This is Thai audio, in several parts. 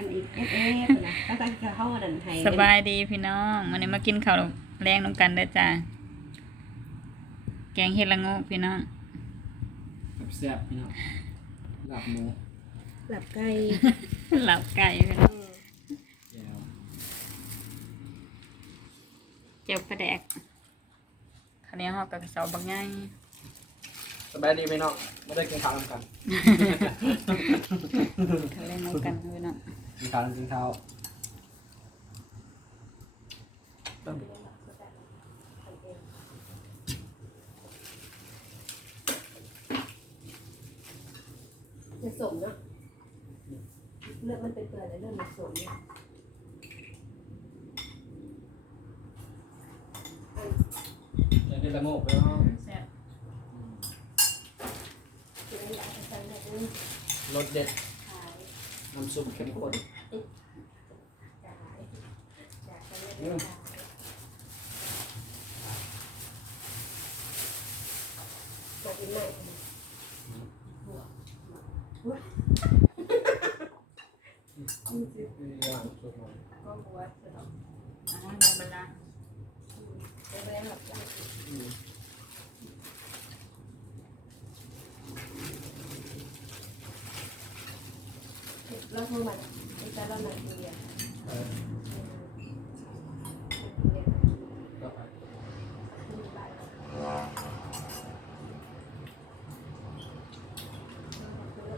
อันอีกเอฟเอฟนะก็ตั้งแต่เข้าดันไทยสบายดีพี่น้องวันนี้มากินข้าวแรงน้ำกันเด้อจ้าแกงเห็ดละโงกพี่น้องแซ่บๆพี่น้องลาบหมูหลับไก่หลับไก่พี่น้องแก้วเจียวปลาแดกข้าวเหนียวห่อกับกระเสาบักง่ายสบายดีพี่น้องไม่ได้กินข้าวนำกันข้าวแรงน้ำกันพี่น้อง กินข้าวกินข้าวต้องจะสมเนาะเลือดมันเป็นเปื่อยเลยเลือดมันสมเนี่ยอยากกินละโงกไปเนาะแซ่บคือไม่อยากจะใส่แบบนี้รสเด็ดขายน้ำซุปเข้มข้น ขายอยากจะเล่นไม่ได้มากินใหม่มีอย่างสุดหน่อยก็บัวเสร็จแล้วอ่าเดี๋ยวบรรลังไม่ได้หลับใจอืมเรามาในใจเราหนักเดียวเออก็ไป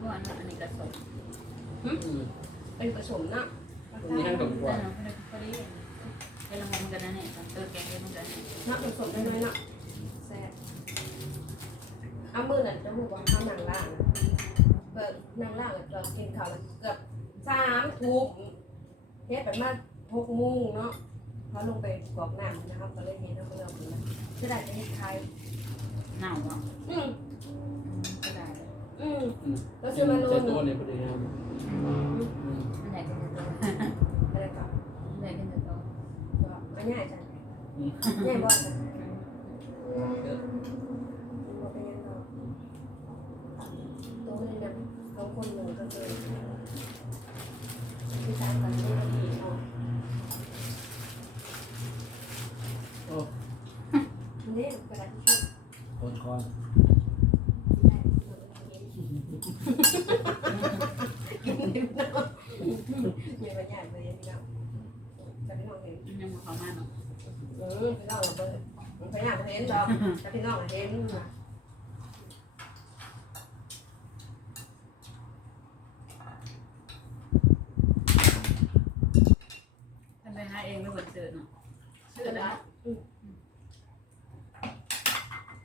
บัวอันนี้กระสมอืมเป็นผสมนะมีทั้งดอกบัวแต่าพอดีไปลงมกันนะเนี่ยเออแกงเห็ดหมือนกันนี่ยนะผสมได้ไหมนะแซ่อามือน่ะจะมือว่าข้ามนางล่างเบิกนางล่างเรากินเขาเกือบ สามทุ่มเฮ็ดแบบมาหกโมงเนาะเขาลงไปกรอกน้ำนะครับก็เลยเฮ็ดแล้วก็เริ่มกินจะได้จะเฮ็ดไทยเน่าอะอืมก็ได้เลยอืมอืมแล้วซื้อมาโลใส่นึตัวงเนี่ยพอดีครับอืมมันใหญ่ขึ้นตัวอะไรกับใหญ่ขึ้นตัวก็ไม่ง่ายจังอืมง่ายบ่จังเดี๋ยวบ่เป็นยังไงตัวนี้นะสองคนหนึ่งก็คือที่สามกันนี่ก็ดีเนาะ โอ้ นี่กระดาษทิชชู่ คนคอน ได้กินนิดหน่อยอย่าไปหยาดเลยพี่น้อง จะพี่น้องเห็นยังมาเขามาเนาะอืมพี่น้องเราเปิดมันไปหยาดเห็นดอกจะพี่น้องเห็นนะท่านไปหาเองไม่เหมือนเจอเนาะเชื่อได้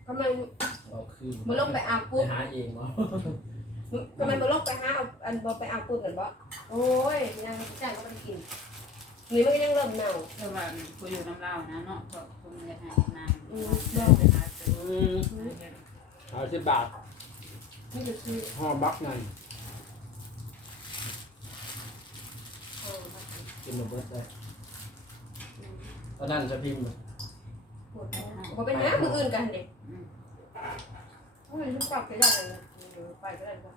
ทำไมเราคือมาลงไปอาบไปปุ๊บหาเองเนาะทำไมมาลงไปหาเอาอันบอไปอาบปุ๊บกันบ่โอ้ยยังจ้างก็ไม่ได้กิน นี่มันก็ยังเริ่มเน่าเรียกว่าคุยอยู่น้ำเล่านะเนาะเพราะคุณจะหาน้ำอืมเลิเริ่กมไปหาเจออืมเอาสิบบาทนี่จะซื้อห่อบักหน่อยเออกินหมดเบิดได้ตอนนั้นจะพิมพ์ปวดหัวเป็นน้ำมืออื่นกันเด็กโอ้ยลูกกลับไปได้เลยไปก็ได้ก็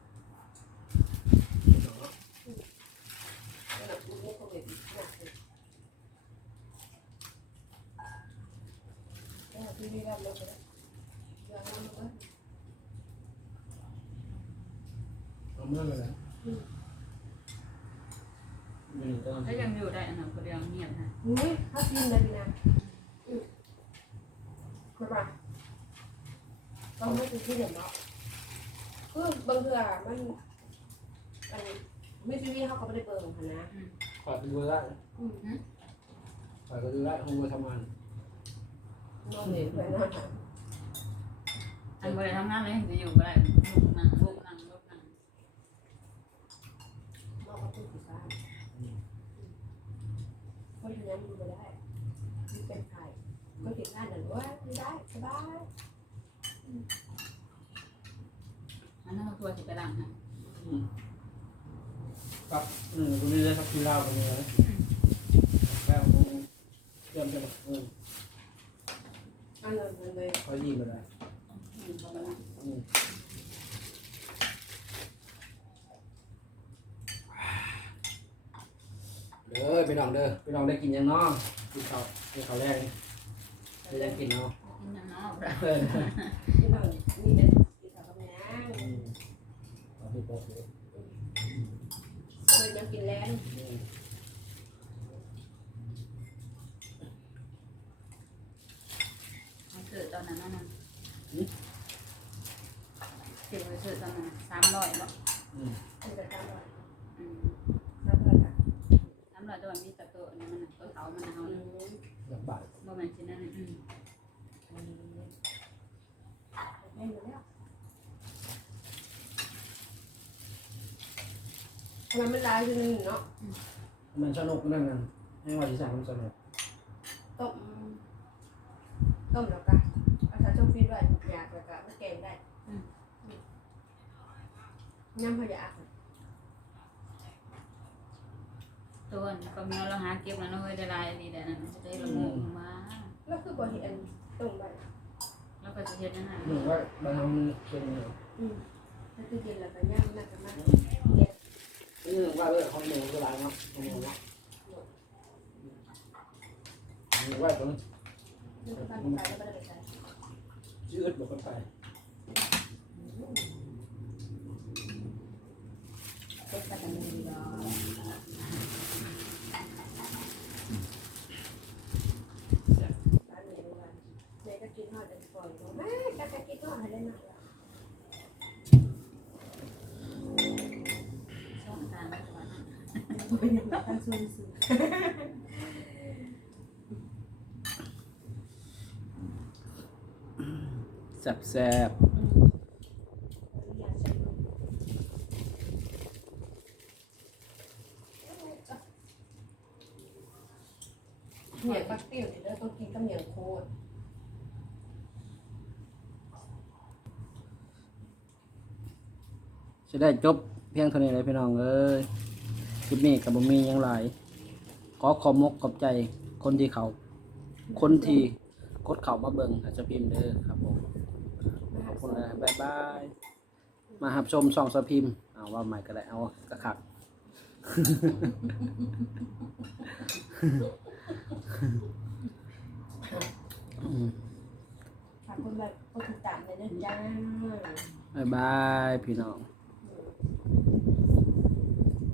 หนักมือก็เลยหนักเลยแล้วพี่นี่รับลงไปแล้ว เดี๋ยวน้ำมันก็เอาเมื่อไหร่ไม่รู้ต้องถ้ายังอยู่ได้อันนั้นก็เรียกเงียบนะอุ้ยถ้ากินเลยพี่นะอืมมาป่ะต้องไม่กินที่เห็นเนาะคือบางเทื่อมันอันไม่ซีรีส์เขาก็ไม่ได้เปิดของนะขอดูได้อืมขอดูได้คงมาทำงานน อนเลยเพื่อนนอนอะอันบริทำงานเลยจะอยู่ก็ได้ลูกนั่งลูกนั่งลูกนั่งนอนที่นั้นดูไม่ได้มีเป็นไข่ก็ติดงานหนึ่งว่าไม่ได้สบายอันนั้นตัวสิไปล้างฮะครับอืมคุณนี่ได้ทักทีเล่ากันเลยแล้วคงเตรียมจะแบบอืมอัน นั้นเลยเขายิงไปเลยอืมเขาไปล้างอืมเอ้ยพี่น้องเด้อพี่น้องได้กินยังเนาะกินข้าวกินข้าวแรกนี่ได้ยังกินเนาะกินน้ำนอกเออที่บ้านนี่เป็นกินข้าวกับน้อืมเอาที่โป๊ะเลยำเคยจะกินแล นอืมมันเกิดตอนนั้นนั่นเกิดไปเกิดตอนนั้นสามร้อยบ่อืมเป็นประจำเลยอืมรับเลยค่ะสามร้อยตัวมีแต่ตัวนี้มันตัวเขามันเอาอืมลำบากบ่แม่นสินั่นอืมไม่หมดแล้วทำไมมันลายคือหนึ่งเนาะมันสนุกนั่นกันให้ว่าที่สั่งมันสนุกต้มต้มแล้วก็เอาใส่ช่องฟรีดไว้อยากแล้วก็มาแกงได้ ยำพยาตัวนั้นก็มีเราหาเก็บแล้วเนาะเฮ้ยได้ลายดีแต่นั้นจะได้ละงงมาแล้วคือบ่เห็นต้มไว้แล้วก็จะเฮ็ดนั่นน่ะหนึ่งว่าบางครั้งมันเค็มเนาะอืมแล้วคือกินแล้วก็ยำนักกันมากนี่หนึ่งว่าเรื่องของหมูก็หลายเนาะของหมูเนาะหนึ่งว่าตรงนี้นี่ก็บ้านไปแล้วก็ได้ไปใช้ยืดแบบคนไปเป็นกันกันดีดอกบ้านเนี่ยว่าเด็กก็กินทอดจะปล่อยบอกแม่ก็จะกินทอดให้ได้หน่อย ช่องทางมันก็ว่า ตั้งซูมซู แซ่บแเหนียงปักติ้วเดี๋ยวต้องกินกับเหนียงโคตรจะได้จบเพียงเท่านี้เลยพี่น้องเอ้ยคลิปนี้กับบ่มียังหลายขอขอบมกขอบใจคนที่เขา คนที่กดเขามาเบิ่งอาจจะพิมพ์เด้อครับผมขอบคุณนะบ๊ายบาย มาหับชมช่องสพิมพ์เอาว่าใหม่ก็ได้เอากระขัก ฝากคนแบบคนติดตามเลยนะจ้า บายบายพี่น้อง